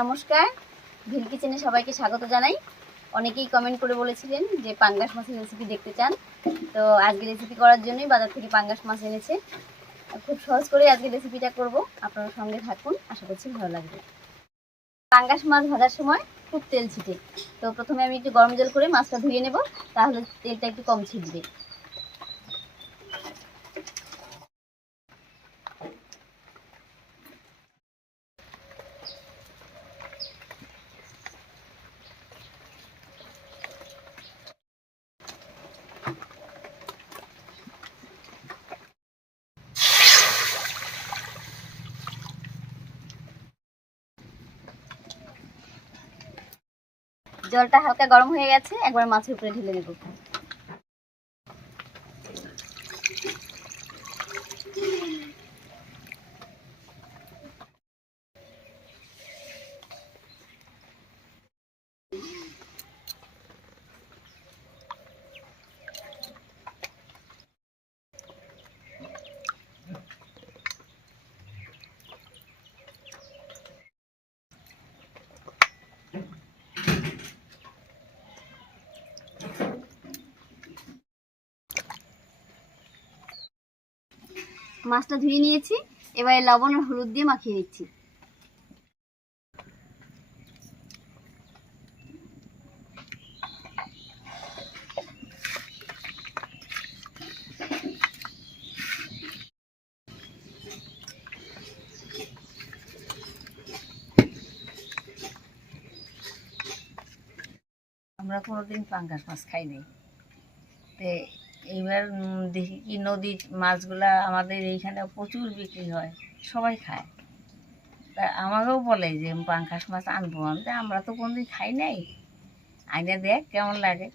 নমস্কার। ভিল কিচেনে সবাইকে স্বাগত জানাই। অনেকেই কমেন্ট করে বলেছিলেন যে পাঙ্গাস মাছের রেসিপি দেখতে চান। তো আজকে রেসিপি করার জন্যই বাজার থেকে পাঙ্গাস মাছ এনেছে। খুব সহজ করে আজকে রেসিপিটা করব। আপনারা সঙ্গে থাকুন, আশা করছি ভালো লাগবে। পাঙ্গাস মাছ ভাজার সময় খুব তেল ছিটে। তো প্রথমে আমি একটু গরম জল করে মাছটা ধুয়ে নেব। তাহলে তেলটা একটু কম ছিটবে। জলটা হালকা গরম হয়ে গেছে একবার মাছের উপরে ঢেলে দেবো মাছটা ধুয়ে নিয়েছি, এবারে লবণ আর হলুদ দিয়ে মাখিয়ে নিচ্ছি। আমরা কোনোদিন পাঙ্গাস মাছ খাই নাই। এইবার দেখি কি নদীর মাছগুলা আমাদের এইখানে প্রচুর বিক্রি হয়, সবাই খায়। তা আমাকেও বলে যে, পাঙ্গাস মাছ আনব। আমি আমরা তো কোনোদিন খাই নাই। আইনা দেখ কেমন লাগে।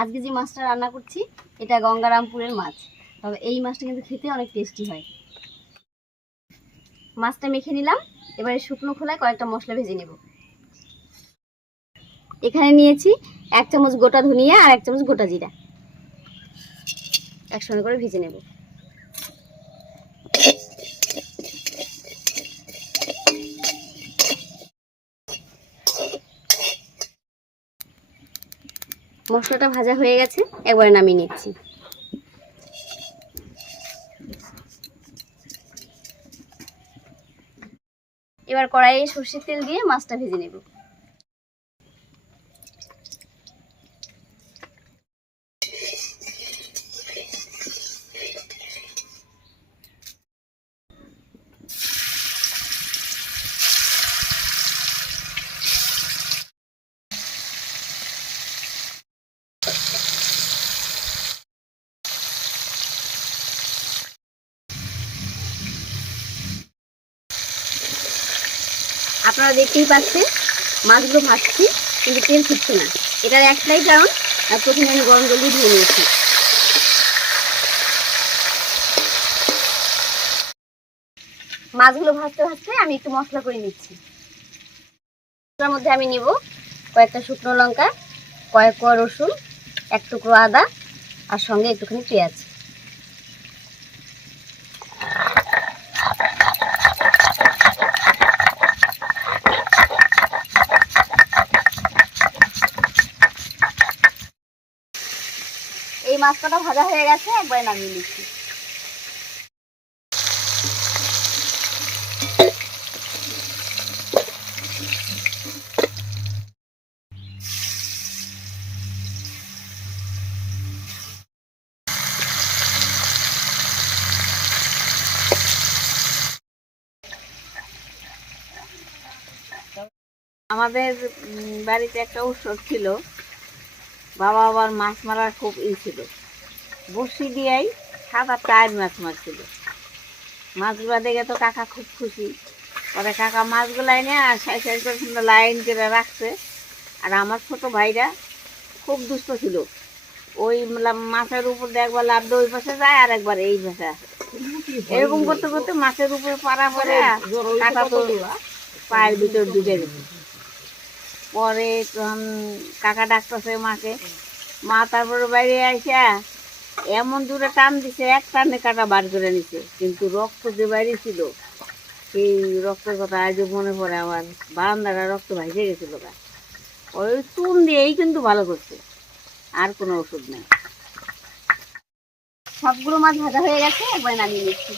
আজকে যে মাছটা রান্না করছি, এটা গঙ্গারামপুরের মাছ। তবে এই মাছটা কিন্তু খেতে অনেক টেস্টি হয়। মাছটা মেখে নিলাম, এবারে শুকনো খোলায় কয়েকটা মশলা ভেজে নেব। এখানে নিয়েছি এক চামচ গোটা ধনিয়া আর এক চামচ গোটা জিরা। একসঙ্গে করে ভেজে নেব। মশলাটা ভাজা হয়ে গেছে, একবারে নামিয়ে নিচ্ছি। এবার কড়াইয়ে সর্ষের তেল দিয়ে মাছটা ভেজে নেব। আপনারা দেখতেই পাচ্ছেন, মাছগুলো ভাজছি, কিন্তু তেল ফুটছে না। এটার একটাই কারণ আর প্রথমে আমি গরম জল দিয়ে ধুয়ে নিয়েছি। মাছগুলো ভাজতে ভাজতে আমি একটু মশলা করে নিচ্ছি। মশলার মধ্যে আমি নিব কয়েকটা শুকনো লঙ্কা, কয়েক কোয়া রসুন, এক টুকরো আদা, আর সঙ্গে একটুখানি পেঁয়াজ। মাছ ভাজা হয়ে গেছে, একবার নামিয়ে নিচ্ছি। আমাদের বাড়িতে একটা উৎসব ছিল। বাবা আবার মাছ মারার খুব ই ছিল। বসি দিয়াই সাত আটটা আট মাছ মারছিল। মাছগুলো দেখে তো কাকা খুব খুশি। পরে কাকা মাছগুলো এনে সাইড সাইড করে সুন্দর লাইন করে রাখছে। আর আমার ছোট ভাইরা খুব দুষ্ট ছিল। ওই মাছের উপর দিয়ে একবার লাভ দিয়ে ওই পাশে যায় আর একবার এই পাশে আসে। এরকম করতে করতে মাছের উপরে পাড়া পরে কাকা তো পায়ের ভিতর ঢুকে গেছে। পরে তখন কাকা ডাকতেছে মাকে। মা তারপরে বাইরে আইসা এমন দূরে টান দিছে, এক টানে কাটা বার করে নিছে। কিন্তু রক্ত যে বাইরে ছিল, সেই রক্তের কথা আজও মনে পড়ে আমার। বারান্দাটা রক্ত ভাইসে গেছিল গা। ওই চুন দিয়েই কিন্তু ভালো করছে। আর কোনো ওষুধ নেই। সবগুলো মাছ ভাজা হয়ে গেছে, একবার নামিয়ে নিচ্ছি।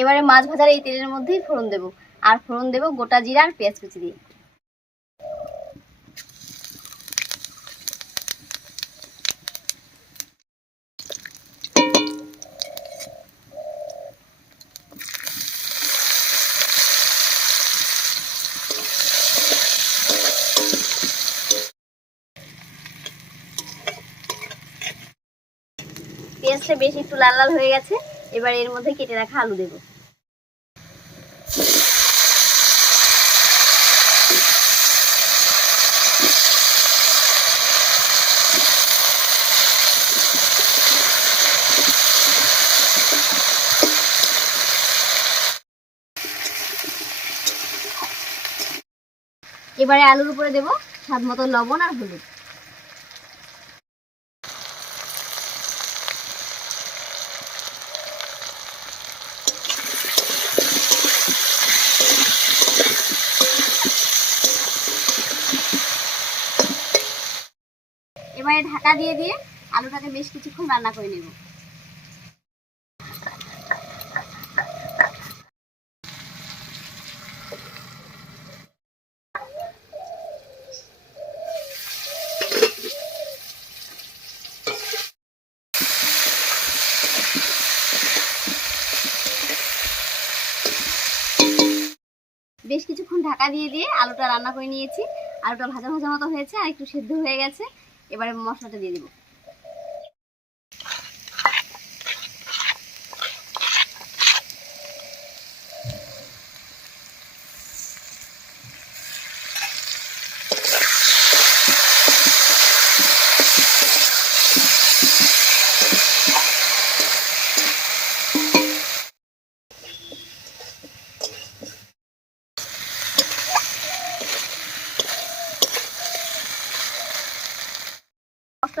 এবারে মাছ ভাজার এই তেলের মধ্যেই ফোড়ন দেব। আর ফোড়ন দেব গোটা জিরা আর পেঁয়াজ কুচি দিয়ে। পেঁয়াজটা বেশ একটু লাল লাল হয়ে গেছে, এবার এর মধ্যে কেটে রাখা আলু দেব। এবারে আলুর উপরে দেব স্বাদ মতো লবণ আর হলুদ। এবারে ঢাকা দিয়ে দিয়ে আলুটাকে বেশ কিছুক্ষণ রান্না করে নেব বেশ কিছুক্ষণ ঢাকা দিয়ে দিয়ে আলুটা রান্না করে নিয়েছি। আলুটা ভাজা ভাজা মতো হয়েছে আর একটু সেদ্ধ হয়ে গেছে। এবারে মশলাটা দিয়ে দিব।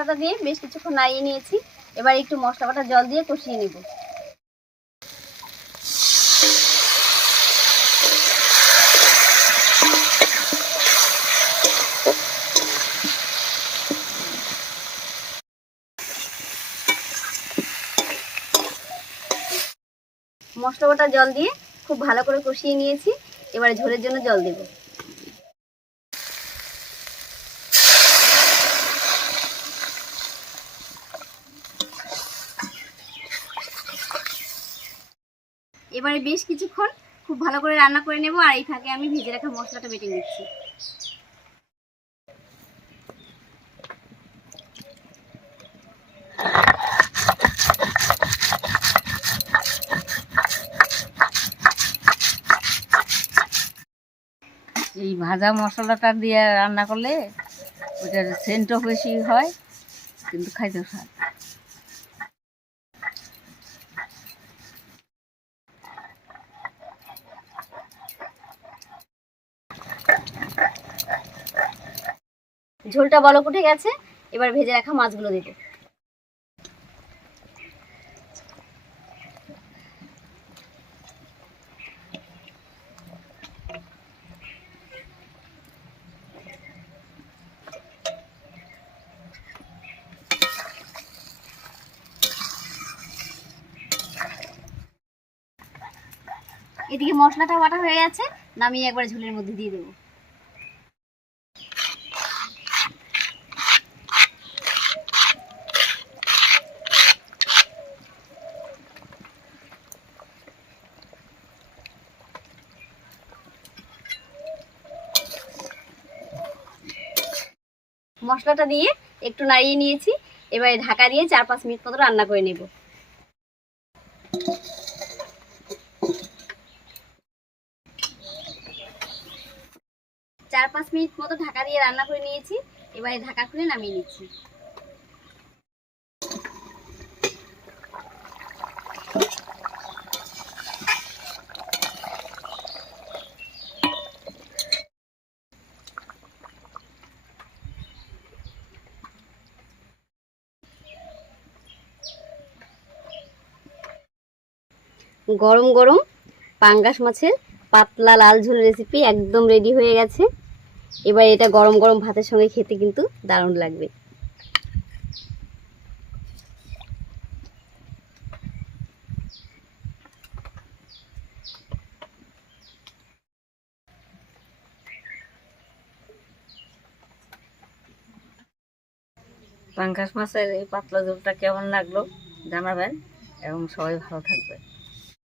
মশলাটা দিয়ে বেশ কিছুক্ষণ নাড়িয়ে নিয়েছি। এবার একটু মশলা বাটা জল দিয়ে কষিয়ে নেব। মশলা বাটা জল দিয়ে খুব ভালো করে কষিয়ে নিয়েছি। এবারে ঝোলের জন্য জল দেবো। এবারে বেশ কিছুক্ষণ খুব ভালো করে রান্না করে নেব, আর এই ফাঁকে আমি ভেজে রাখা মশলাটা বেটে নিচ্ছি। এই ভাজা মশলাটা দিয়ে রান্না করলে ওটার সেন্টও বেশি হয়, কিন্তু খাইতে স্বাদ। ঝোলটা বলক উঠে গেছে, এবার ভেজে রাখা মাছগুলো দেবো। এদিকে মশলাটা বাটা হয়ে গেছে, নামিয়ে একবার ঝোলের মধ্যে দিয়ে দেবো। মশলাটা দিয়ে একটু নাড়িয়ে নিয়েছি। এবারে ঢাকা দিয়ে চার পাঁচ মিনিট মতো রান্না করে নেব। চার পাঁচ মিনিট মতো ঢাকা দিয়ে রান্না করে নিয়েছি। এবারে ঢাকা খুলে নামিয়ে নিচ্ছি। গরম গরম পাঙ্গাস মাছের পাতলা লাল ঝোল রেসিপি একদম রেডি হয়ে গেছে। এবার এটা গরম গরম ভাতের সঙ্গে খেতে কিন্তু দারুণ লাগবে। পাঙ্কাশ মাছের এই পাতলা ঝোলটা কেমন লাগল জানাবেন, এবং সবাই ভালো থাকবেন।